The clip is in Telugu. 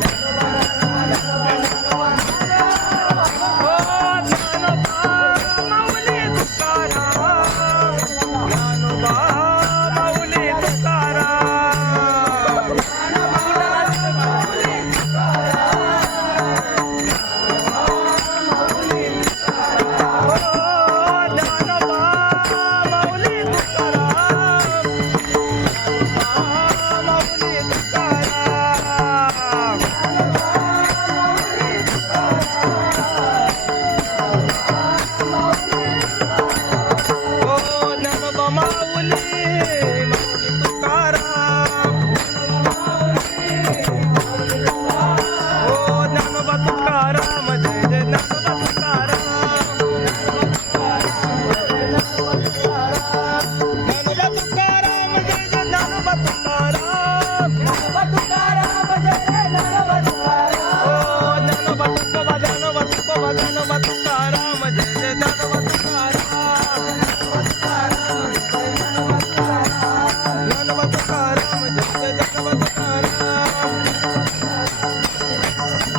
Bye. రామ ధనుమత్తారామ